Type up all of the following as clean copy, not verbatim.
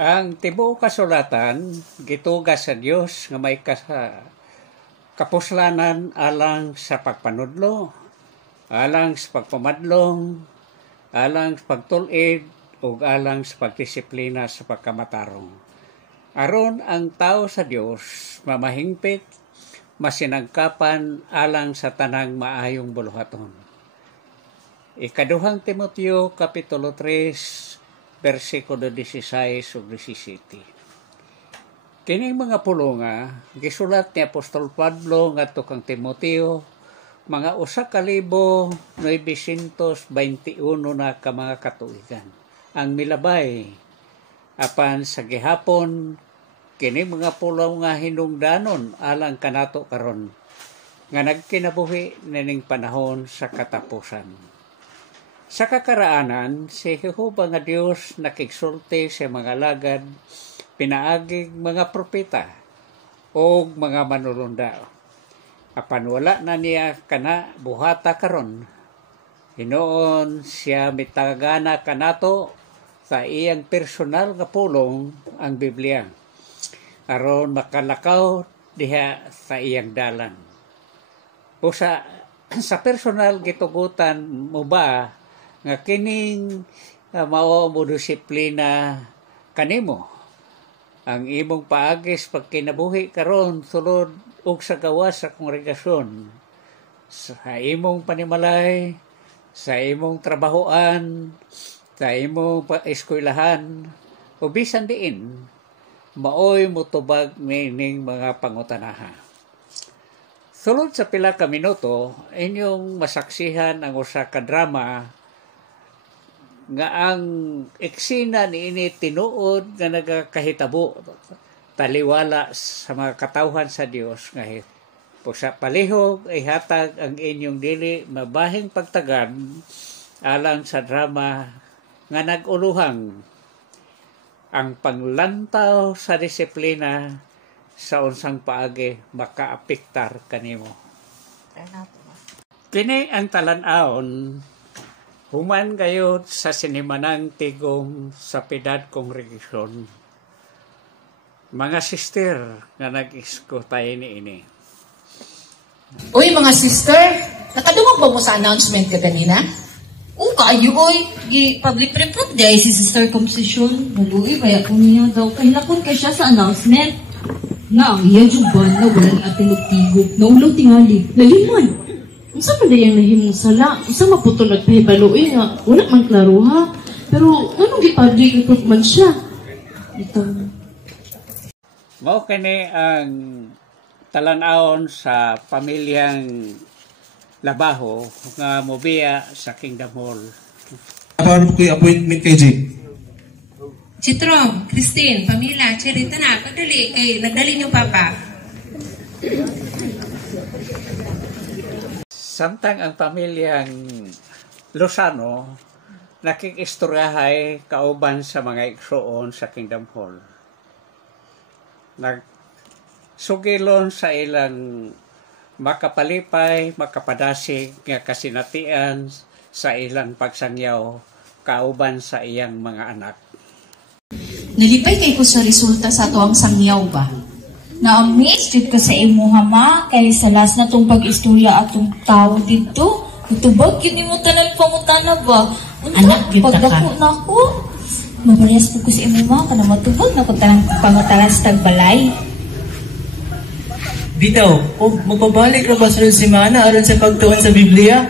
Ang tibuok kasulatan gituga sa Dios nga may kapuslanan alang sa pagpanudlo, alang sa pagpamadlong, alang sa pagtulid ug alang sa pagdisiplina sa pagkamatarong. Aron ang tao sa Dios mamahingpit, masinagkapan alang sa tanang maayong buluhaton. Ikaduhang Timoteo Kapitulo 3 versikulo 16 ug 17. Kining mga pulonga gisulat ni Apostol Pablo ngadto kang Timoteo mga 1921 na ka mga katuigan. Ang milabay apan sa gihapon kini mga pulonga hinungdanon alang kanato karon nga nagkinabuhi nining panahon sa katapusan. Sa kakaraanan, si Jehova nga Dios nakigsulti sa mga lagad, pinaaging mga propeta o mga manulunda. Apan wala na niya kana buhata karon. Hinoon siya mitagana kanato sa iyang personal nga pulong ang Biblia. Aron makalakaw diha sa iyang dalan. O sa personal gitugutan mo ba nga kining mao mo disiplina kanimo ang imong paagis pagkinabuhi karon sulod og sa gawas sa kongregasyon, sa imong panimalay, sa imong trabahoan, sa imong eskwelahan o bisan diin maoy motubag nining mga pangutanaha. Sulod sa pila ka minuto inyong masaksihan ang usa ka drama nga ang eksena niini tinuod nga nagakahitabo taliwala sa mga katawhan sa Dios nga sa palihog ay hatag ang inyong dili mabahing pagtagad alang sa drama nga naguluhang ang panglantaw sa disiplina sa unsang paagi makaapektar kanimo. Kini ang talan-aon human kayo sa sinimanang tigong sa Piedad Congregation. Mga sister na nag-iskutay niini. Uy, mga sister, nakadungog ba mo sa announcement ka kanina? Oo, kayo, oy. Public report day si Sister Composition. Maluwi, kaya kung niya daw. Kahilakon ka siya sa announcement. Na ang iya juban na walang ating tigog. Naulaw tingali. Laliman. Unsa man dayang nahimong sala? Unsa maputol at pahibaloy nga? Wala man klaro ha. Pero anong gi-public report man siya? Ito. Mao kini ang talan-aon sa pamilyang Labaho nga mobiya sa Kingdom Hall. Para ko appointment kay Jay. Chitrom, Christine, Pamela, Cherita na, pagdali kay nagdali niyo papa. Samtang ang pamilyang Lozano nakikistoryahay kauban sa mga igsoon sa Kingdom Hall. Nagsugilon sa ilang makapalipay, makapadasig nga kasinatian sa ilang pagsangyaw kauban sa iyang mga anak. Nalipay kay ko sa resulta sa ito ang sangyaw ba? Na-amaze jud ka sa imo hama kay sa last na tong pag-istorya atong tao dito. Itubag yun mo tanan pangutana ba? Anak, yun ta ka. Pagdako na ako. Mabayas po ko sa imo ma kana matubag na ko tanan pangutana sa tagbalay. Bitaw, magpabalik ra ba sa simana aron sa pagtuon sa Biblia?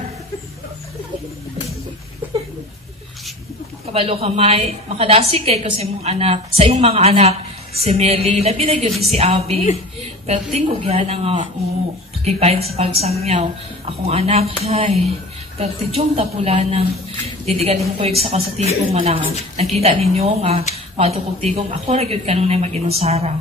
Kabalo ka may makadasig kay ko sa imong anak, sa imong mga anak. Si Meli, labi na yun si Abby. Pero tingog yan nga kipain sa pagsangyaw. Akong anak, hay. Pero tidyong tapula na. Diliganin ko yung sa tigong manang. Nakita ninyo nga, matukog tigong, ako rin yun kanong na mag-inusara.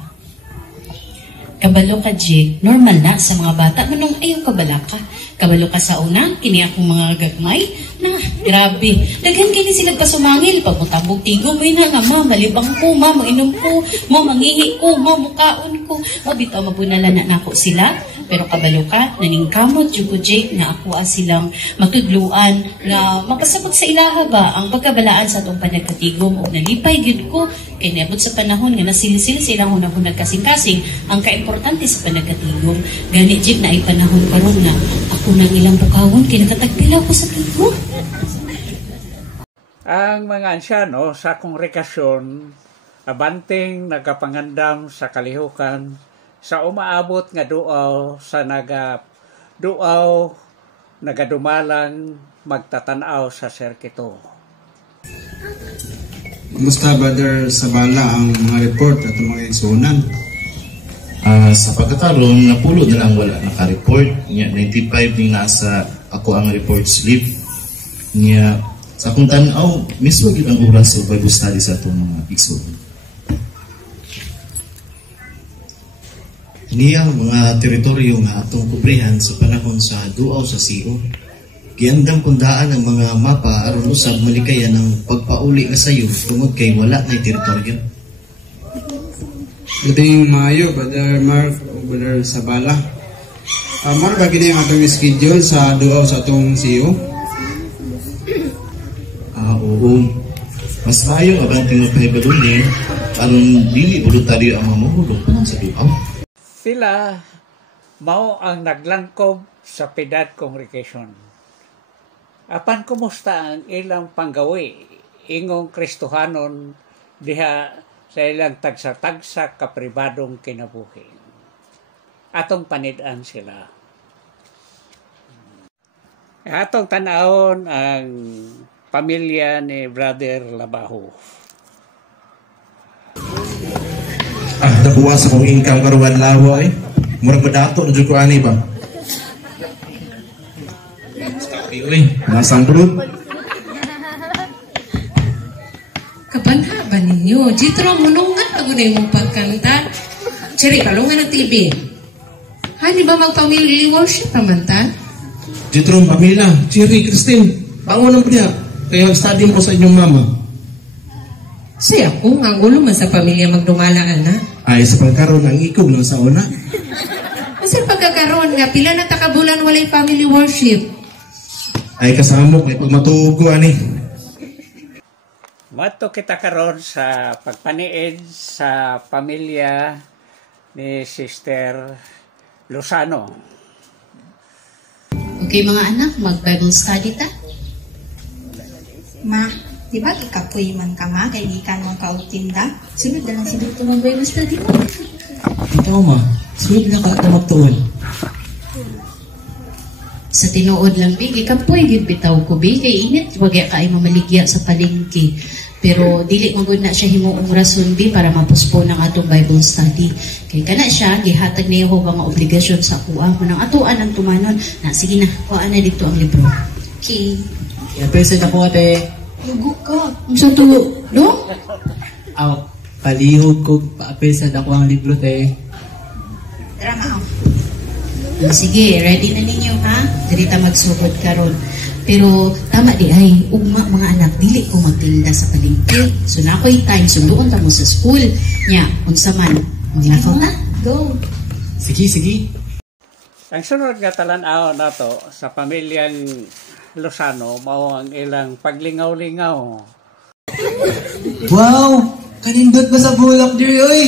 Kabalo ka, Jake. Normal na sa mga bata. Manong ayaw kabala ka. Kabalo ka sa una, kini akong mga gagmay. Na, grabe. Daghan kini sila pasumangil. Pagmutabog tigo, may na nga, ma, malibang ko, ma, mainom ko, ma, mangihi ko, ma, mukaon ko. O, bitaw, mabunala na nako sila. Pero kabalo ka, naningkamot, Jugo Jake, na ako silang matudluan, na mapasabag sa ilaha ba, ang pagkabalaan sa itong panagkatigom, o nalipay, yun ko, kay niabot sa panahon, nga nasilisili silang hunahunag kasing-kasing, ang kaimportante sa panagkatigom, gani Jake na ay panahon karon na, ako nang ilang bukawon, kay nakatagpilaw ko sa tigom. Ang mga ansyano sa kongregasyon, abanting nagapangandam sa kalihukan, sa umaabot nga duaw sa nagadumalang magtatanaw sa serkito. Kumusta, Brother Sabala, ang mga report at mga igsunan? Sa pagkakaroon, napulo na lang wala naka-report. 95 yung nasa ako ang report slip. Sa kung tanaw, mismo yun ang oras sa Bible study sa itong mga igsunan. Niyang mga teritoryo nga atong kubrihan sa panahon sa duaw sa Siro. Giandam kundaan ang mga mapa aron usab malikayan ng pagpauli nga sayo tungod kay wala na teritoryo. Dating Mayo, Brother Mark o Brother Sabala. Mark, bagay na yung atong schedule sa duaw sa atong Siro? Oo. Mas mayo abanting magpahibalon din aron dili voluntaryo ang mamahulog sa duaw. Sila mao ang naglangkob sa Piedad Congregation. Apan kumusta ang ilang panggawi ingong Kristohanon diha sa ilang tagsa-tagsa kapribadong kinabuhi. Atong panid-an sila. Atong tanawon ang pamilya ni Brother Labajo. Nakuha sa kong income karuan lawa eh. Murag madato na dyan ko ani ba? Nasang brud. Kabanha ba ninyo? Jitro, munungan ako na yung pagkanta. Chiri, kalungan ng TV. Hani ba mag-family worship naman ta? Jitro, pamila. Chiri, Christine. Pangon ang priya. Kaya study mo sa inyong mama. Siya ako, ang ulo man sa pamilya magdumalaan na. Ay, sa pagkaroon ang ikog lang sa una. Kasi pagkakaroon nga, pila na takabulan walay family worship. Ay, kasama kay pagmatuog ko ani. Mato kita karon sa pagpaniid sa pamilya ni Sister Lozano. Okay mga anak, mag-Bible study ta? Ma, di ba ikapoy man ka ma, kay di ka nung kautinda? Sunod na lang si Dr. mag-Bible study mo. Ito ma, sunod na ka tamagtuon. Sa tinuod lang, Big, ikapoy, yun bitaw ko, Big, kay init, wag ya ka ay mamaligya sa palengke. Pero dili mo na siya himuong rason, Big, para mapuspon ang atong Bible study. Kay kana siya, gihatag na yung mga obligasyon sa kuha mo ng atuan ang tumanon. Na, sige na, kuhaan na dito ang libro. Okay. Kaya pwede na po ate. Lugo ka. Ang sa tulo, no? Palihog ko, paapesad ako ang libro te. Drama ako. Sige, ready na ninyo, ha? Dirita magsugod karon. Pero tama di ay, ugma mga anak, dili ko magtinda sa palengke. So na ako'y time, sunduon ta mo sa school. Nya, unsa man, maglakaw ta? Go. Sige. Ang sunod nga talan-aw nato sa pamilyang Lozano, mao ang ilang paglingaw-lingaw. Wow! Kanindot ba sa bulak diri, oy?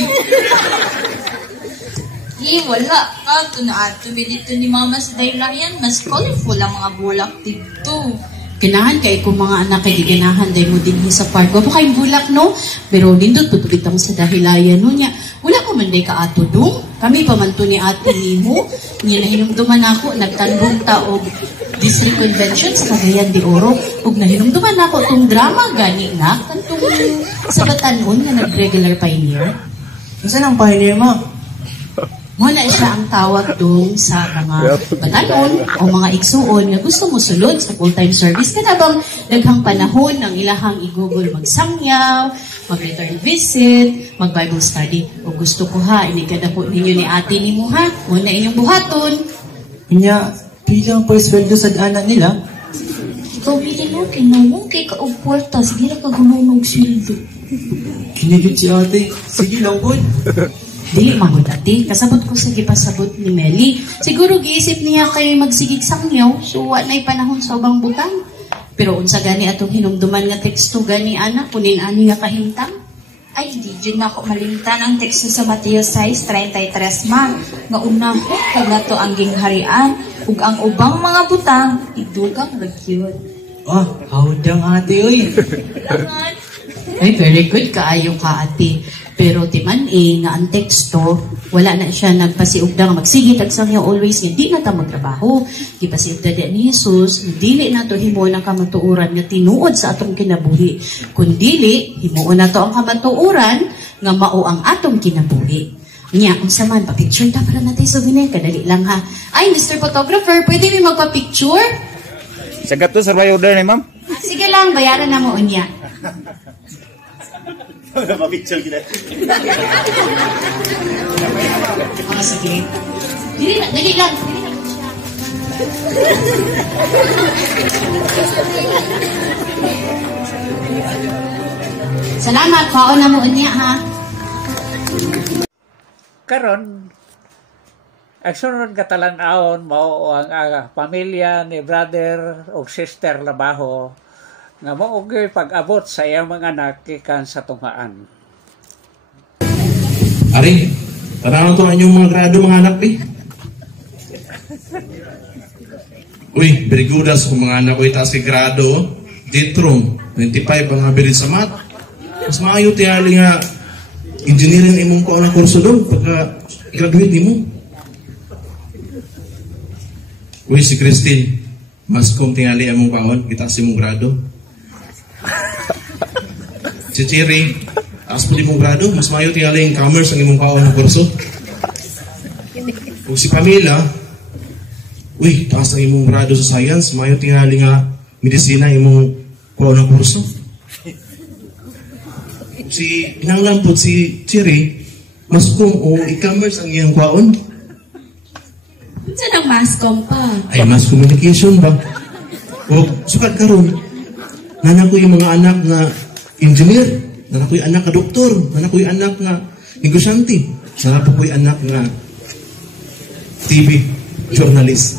Wala ka. Tunaat dito ni Mama sa Daylayan. Mas colorful ang mga bulak dito. Ganahan kay kung mga anak kay ganahan day mo din sa park. Wala kay bulak, no? Pero nindot tutubit mo sa Dahilayan, no? Nya, wala ko man day ka ato dong. Kami pa man to ni ate nimo. Nya nahinumduman ako, nagtanbong ta og district convention sa Cagayan de Oro. Ug nahinumduman ako tong drama gani na kantong sa Batanon nga nag-regular pioneer. Nasaan ang pioneer mo? Muna siya ang tawag doon sa mga batanon o mga igsuon nga gusto mo sulod sa full-time service. Kada bang daghang panahon ng ilahang i-google magsangyaw, mag-return visit, mag-Bible study. O gusto ko ha, inikadako ninyo ni ate ni mo ha. Muna inyong buhaton. Kanya, bilang po sweldo sa anak nila. Ikaw, hindi mo, kinawang kay kaugporta. Sige na kagumunog sildo. Kinigit si ate. Sige lang po. Dili magod ate, kasabot ko sa gipasabot ni Meli. Siguro giisip niya kay magsigig sangyaw, so na'y panahon sa ubang butang. Pero unsa gani atong hinumduman nga teksto gani ana, kunin ani nga kahimtang. Ay, di dyan na ako malimtan ang teksto sa Mateo 6:33 ma. Nga una, kag nato ang gingharian, ug ang ubang mga butang, idugang ragyod. Ah, hawdang ate, oy. Ay, very good kaayo ka ate. Pero timan nga ang teksto, wala na siya nagpasiugda nga magsigit ag sangyaw always nga di na ta magtrabaho. Gipasiugda di ni Jesus, dili na to himo ng kamatuoran nga tinuod sa atong kinabuhi. Kun dili, himuon na to ang kamatuoran nga mao ang atong kinabuhi. Nya, unsa man pa-picture ta para natin sa winay, kadali lang ha. Ay, Mr. Photographer, pwede mi magpa-picture? Sagat to sa order ni ma'am. Sige lang, bayaran na mo unya. Mapicture kita. Sige. Dali lang. Salamat, paon na mo unya ha. Karon, ang sunod katalan-aon mao ang pamilya ni brother o sister Labaho nga maugay pag-abot sa iyang mga anak gikan sa tunghaan. Ari, tanaw to ang mga grado mga anak bi. Uy, very good as kung mga anak ko itaas kay grado. Ditrom, 25 ang average sa math. Mas maayo tiyali nga engineering imong ko ang kurso doon pagka graduate nimo. Uy, si Christine, mas kung tingali among paon, itaas imong grado. Si Cherry, taas po di mong grado, mas mayo tingali yung commerce ang imong kaon ng kurso. Kung si Pamela, uy, taas ang imong grado sa science, mayo tingali nga medisina imong kaon ng kurso. Si pinanglampot si Cherry, mas kung o e-commerce ang iyang kaon. Saan ang mascom pa? Ay, mass communication ba? O, sukat karon, nanak ko yung mga anak na engineer, nanak ko yung anak na doktor, nanak ko yung anak na negosyante, nanak ko yung anak na TV journalist.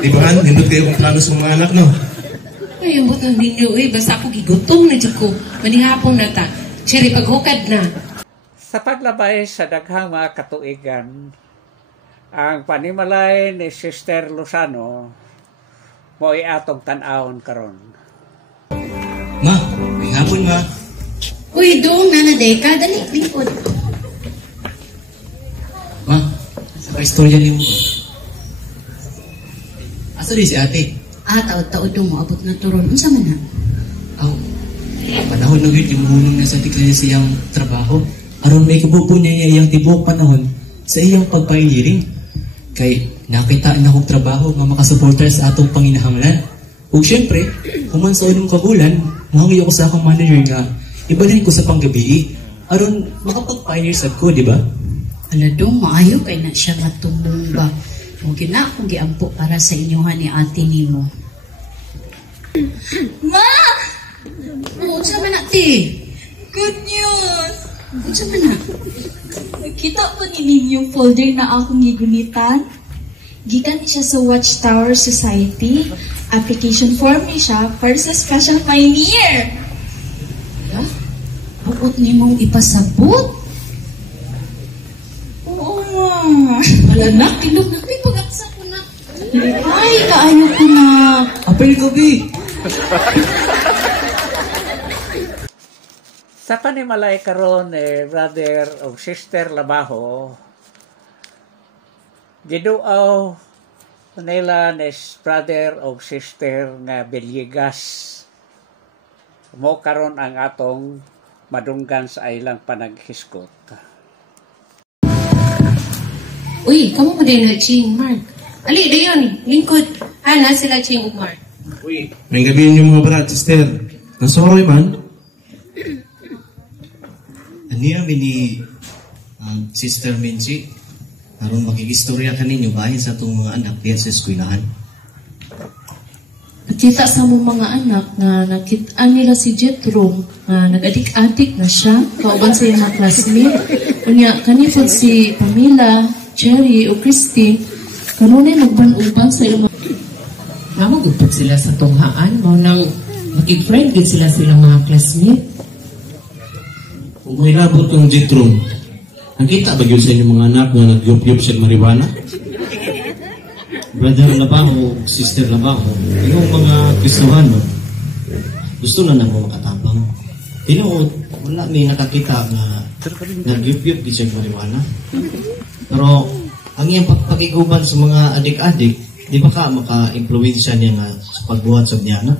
Di ba kan? Hindot kayo kung plano sa mga anak, no? Ay, yung butang ninyo, basta ako gigutom na dyan ko. Manihapon na ta. Siri, paghukad na. Sa paglabay sa daghang mga katuigan, ang panimalay ni Sister Lozano mo'y atong tan-awon karon. Ma, may hapon ma. Uy, doong na deka, dali, lingkod. Ma, sa ka-istorya niyo mo. Asa di si ate? Taod-taod mo, abot na turon. Unsa man na? Aw, panahon na yung hulong na sa tikaya siyang trabaho. Aron may kabupo niya iyang tibok panahon sa iyang pagpailiring. Kay nakitaan akong trabaho nga makasuporter sa atong panginahanglan. Ug syempre, human sa unong kabulan, mahangi ako sa akong manager nga ibalhin ko sa panggabi. Aron makapag-pioneer sad ko, di ba? Aladong, maayo kay na siya nga tumumba. Kung gina akong giampo para sa inyohan ni ate nimo. Ma! Unsa man na ti? Good news! Unsa man na? Nakita po ni yung folder na akong gigunitan. Gikan siya sa Watchtower Society. Application form ni siya para sa Special Pioneer. Buot nimong ipasabot? Oo nga. Wala na, kinok na. May pag-aksa ko na. Ay, kaayo ko na. Apel gabi! Sa panimalay karon brother o sister Labaho, giduaw nila ni brother o sister nga Beliegas. Mo karon ang atong madunggan sa ilang panaghiskot. Uy, kamo mo din na Ching, Mark. Ali, dayon, lingkod. Hana sila Ching ug Mark. Uy, may gabi yung mga brat, sister. Nasoroy man? Aniya ni Sister Minchi, aron makikistorya ka ninyo bahin sa itong mga anak diya sa eskwelahan. Nakita sa mong mga anak na nakitaan nila si Jethro na nag-adik-adik na siya, kauban sa mga classmate. Kanya, kanifod si Pamela, Cherry o Christine, kanunay magban-uban sa ilang magupot sila sa tunghaan, mo nang makig-friend din sila mga classmate. Kung may labot ng Jethro, nakita ba yun sa inyong mga anak na nag-yup-yup sa marijuana? Brother Labaho, Sister Labaho, yung mga Kristohano, gusto na nang makatabang. Tinuod, wala may nakakita na nag-yup-yup di siya marijuana. Pero, ang iyang pagpakiguban sa mga adik-adik, di ba ka maka-influensya niya na sa pagbuhat sa biyana?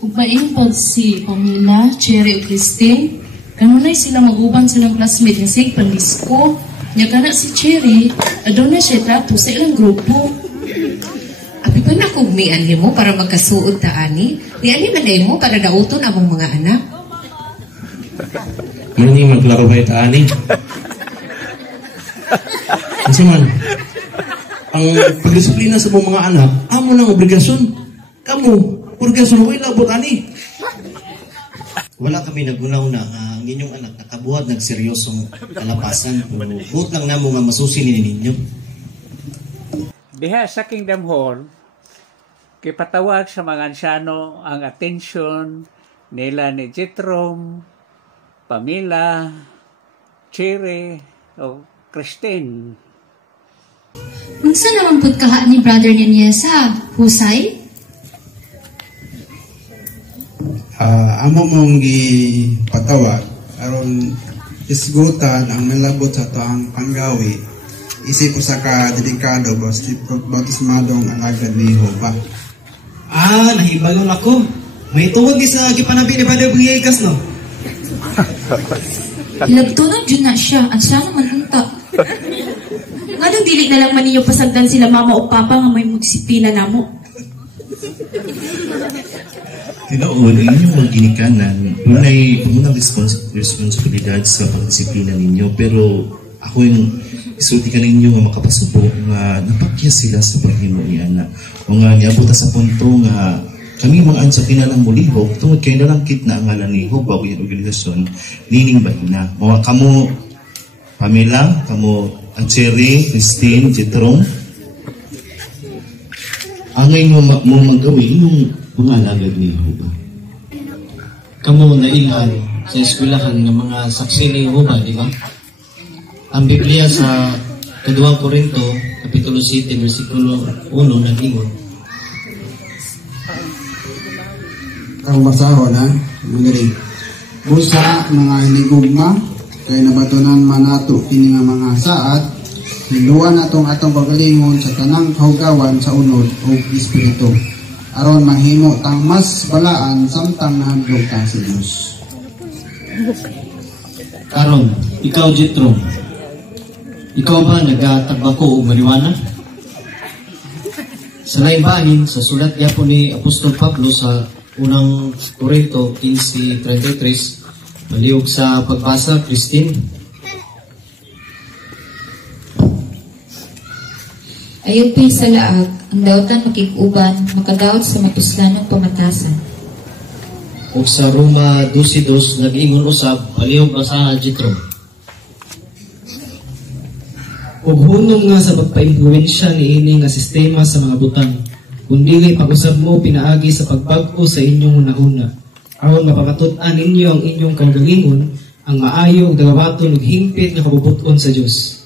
Ug maimpod si Pamela, Cherry o Christine, kanunay sila mag-uban silang classmate nga sig pandisko. Nya kana si Cherry, aduna siya trato sa ilang grupo. Abi pa na kung may anhi mo para magkasuod ta ani? Di ani man mo para dauton among mga anak. Mani maglaro ba ita ani? Kasi man, ang pagdisiplina sa mga anak, amo ng obligasyon. Kamu, obligasyon mo ilabot ani. Wala kami nagunaw na ang inyong anak nakabuhat nagseryosong kalapasan. Buot lang namo nga masusi ninyo. Diha sa Kingdom Hall, kipatawag sa mga ansyano ang atensyon nila ni Jethro, Pamela, Cherry, o Christine. Unsa naman pud kaha ni brother niya sa husay? Amo mong gipatawag aron isgutan ang malabot sa toang panggawi isip sa ka dedikado bautismadong alagad ni Jehova. Nahibalong ako. May tuwag di sa gipanabi ni Brother Buyegas, no? Hilabtunan dyan na siya. Asa naman hunta. Nga daw dili na lang man ninyo pasagdan sila mama o papa nga may magsipina na mo. Tinood, inyong mga ginikanan, may pamunang responsibilidad sa pagdisiplina ninyo, pero ako yung isulti ka ninyo nga makapasubo nga napakya sila sa paghimo ni anak. O nga niabot sa punto nga kami mga ansa kinalang mulihog, tungod kayo nalangkit na ang ngalan ni Job, bago yung organisasyon, nining bahina. Mga kamo, Pamela, kamo, Cherry, Christine, Jethro, angay mo magawin yung pangalagad ni Jehova. Kamu na ilan sa eskwelahan ng mga saksi ni Jehova, di ba? Ang Biblia sa 2 Korinto, Kapitulo 7, versikulo 1, nag-ingon. Ang basahon ha, magaling. Busa mga hinigugma, kay nabatunan manato kini nga mga saat, hiluan atong pagalingon sa tanang kahugawan sa unod o espiritu. Aron mahimo tang mas balaan samtang nahandog ta sa Dios. Karon, ikaw Jethro, ikaw ba nagatagbako o marijuana? Sa lain sa sulat yapon ni Apostol Pablo sa unang Korinto 15:33, malihog sa pagbasa, Christine. Ayon pa sa laag, ang daotan makig-uban, makadaot sa matuslanong pamatasan. O sa Roma 12:2, nag-ingon usab, palihog basa Jethro. Ug hunong nga sa pagpa-impluwensya niini nga sistema sa mga butang, kundi pag-usab mo pinaagi sa pagbag-o sa inyong nauna. Aron mapakatud-an ninyo ang inyong kaugalingon, ang maayo ug dagawaton ug hingpit nga kabubuton sa Dios.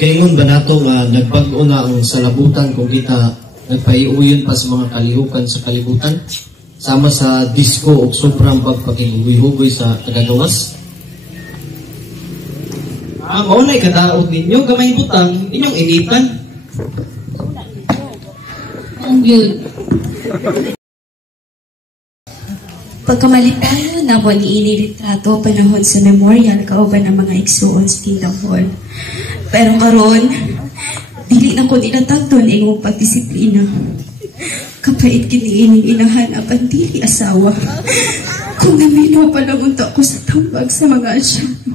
Kaingon ba nato nga nagbag-o na ang salabutan kung kita nagpaiuyon pa sa mga kalihukan sa kalibutan? Sama sa disco o sobrang pagpakihugoy-hugoy sa tagagawas? Maunay kadaot ninyo, gamay butang, inyong initan. Ang yun. Pagkamalipayon na mo ni inilitrato panahon sa memorial kauban ng mga igsuon sa Kingdom Hall. Pero karon, dili na ko dinatagton imong pagdisiplina. Kapait kini ining inahanap ang dili asawa. Kung naminaw pala unta ako sa tambag sa mga asyano.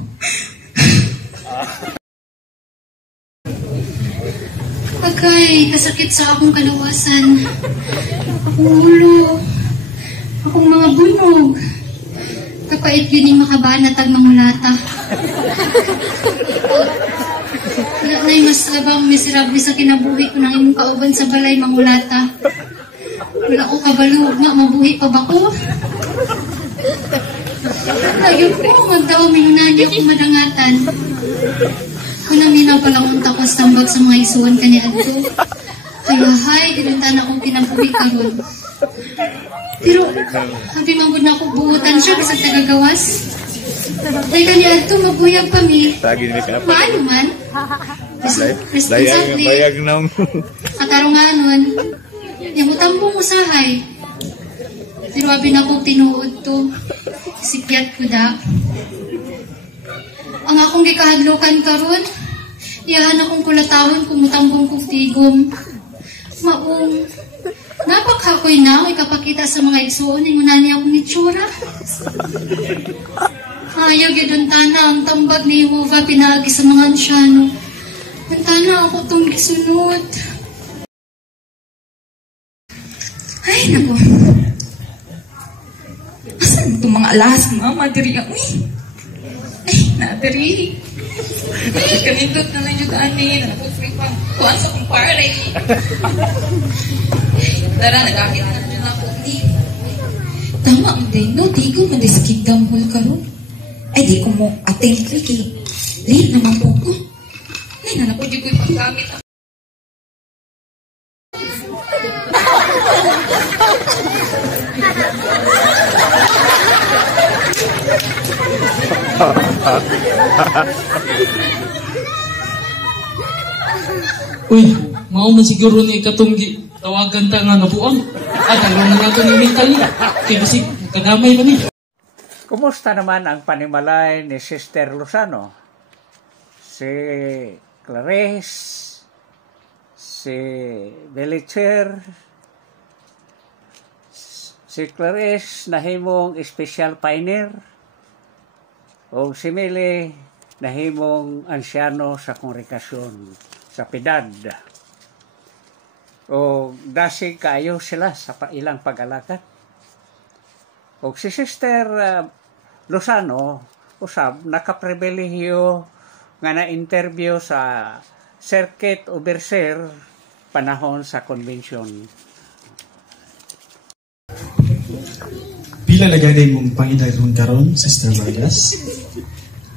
Agay, kasakit sa akong kalawasan. Akong ulo. Akong mga bunog. Kapait yun yung makabanatag mangulata. Wala na yung mas labang miserable sa kinabuhi ko ng imong kauban sa balay mangulata. Wala ko kabalo nga, mabuhi pa ba ko? Ayaw ko, magdaw minunadi akong madangatan. Kung naminaw palang unta ko sa tambag sa mga isuan kanya adto. Kaya hay, ginunta na akong kinabuhi karon. Pero, habi mabud na ako buutan siya kasi tagagawas. Dahil kanya adto, mabuyag pa mi. Maano man? Responsable. Katarunganon. Yung utambong usahay. Pero habi na akong tinuod to. Sikyat ko da. Ang akong gikahadlukan karon, iyahan akong kulatahon kung mutambong kong tigom. Maong, napakakoy na ako ikapakita sa mga igsuon yung unani akong itsura. Ayaw yun tana ang tambag ni Jehovah pinaagi sa mga ansyano. Ang tana ako itong gisunod. Ay, naku. Asan itong mga alas, mama, diri ako eh. Ay, nadiri. Ay, kanindot na lang yung ani. Nakapag-free pa. Kuhaan sa kong pare. Tara, nagakit na naman ako. Tama ang day, no? Di ko madiskigdam hul ka ron. Ay, di ko mo attempt kay. Late naman po ko. Ay, nanapod yung ko yung paggamit. Uy, mao man siguro ni katunggi tawagan ta nga nabuang. At ang mga nato ni mental niya. Kaya bisig, kadamay man ni. Kumusta naman ang panimalay ni Sister Lozano? Si Clarice, si Belicher, si Clarice nahimong special pioneer, o si Mili nahimong ansyano sa kongregasyon sa Piedad. O dasig kayo sila sa ilang pag-alakad. O si Sister Lozano, usab, nakapribilehiyo nga na-interview sa Circuit Overseer panahon sa convention. Pila na ganay mong pangidad mong karon, Sister Vargas?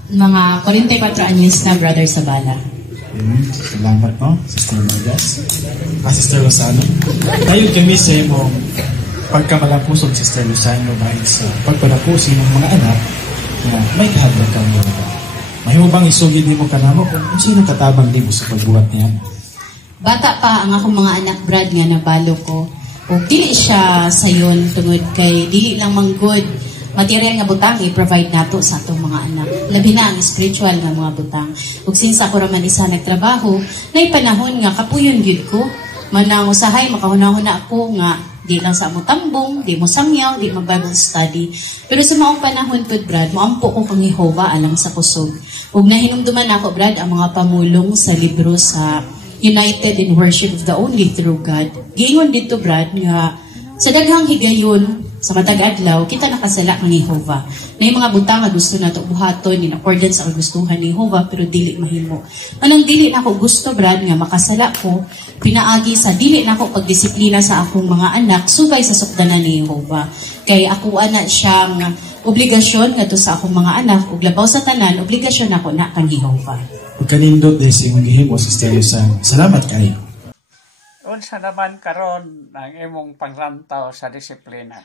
Mga 44 anyos na, Brother Sabala. Salamat no, Sister Vargas. Sister Lozano, tayo kami sa imong pagkamalapusog, Sister Lozano, dahil sa pagpalapusin ng mga anak na may kahadlag kang mga. Mahimo bang isugid nimo kanamo kung sino katabang di mo sa pagbuhat niya? Bata pa ang akong mga anak, Brad, nga nabalo ko. O dili siya sayon tungod kay dili lang manggod material nga butang i-provide nato sa atong mga anak. Labi na ang spiritual nga mga butang. Ug since ako raman isa nagtrabaho, nay panahon nga kapuyon gyud ko. Manang usahay makahunahon na ako nga di lang sa mo tambong, di mo samyaw, di mo Bible study. Pero sa maong panahon pod, Brad, moampo ko kang Jehovah alang sa kusog. Ug nahinumduman ako, Brad, ang mga pamulong sa libro sa United in Worship of the Only True God. Giingon dito, Brad, nga sa daghang higayon sa matag adlaw kita nakasala ng Jehovah. Na yung mga butang nga gusto nato buhaton in accordance sa kagustuhan ni Jehovah pero dili mahimo. Anong dili na ako gusto, Brad, nga makasala ko pinaagi sa dili na ako pagdisiplina sa akong mga anak subay sa sukdanan ni Jehovah. Kay ako ana siyang obligasyon ngadto sa akong mga anak ug labaw sa tanan obligasyon ako na kang Jehovah. Ug kanindot din sa imong gihimo, Sister Lozano. Salamat kayo. Unsa naman karon ang imong pangrantaw sa disiplina?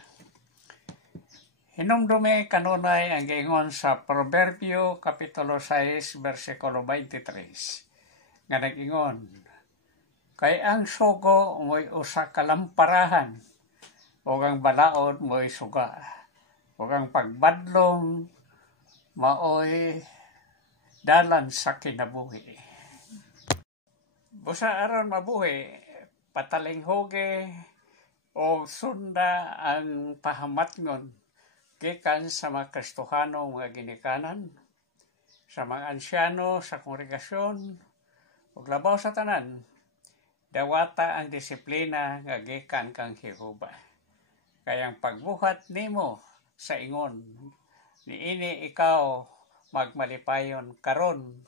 Hinumdume kanunay ang giingon sa Proverbio Kapitulo 6, versikulo 23. Nga nag-ingon, kay ang sugo mo'y usa ka lamparahan, o ang balaod mo'y suga. ug ang pagbadlong maoy dalan sa kinabuhi. Busa aron mabuhi, patalinghoge o sunda ang pahamatngon gikan sa mga Kristohano mga ginikanan, sa mga ansyano sa kongregasyon, ug labaw sa tanan, dawata ang disiplina nga gikan kang Jehova. Kayang pagbuhat nimo sa ingon, niini ikaw magmalipayon karon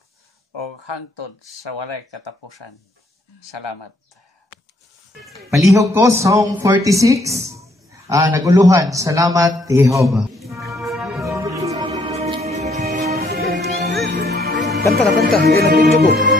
o hangtod sa walay katapusan. Salamat. Palihog ko, Song 46, naguluhan, Salamat Jehova. Kanta, hindi na video ko.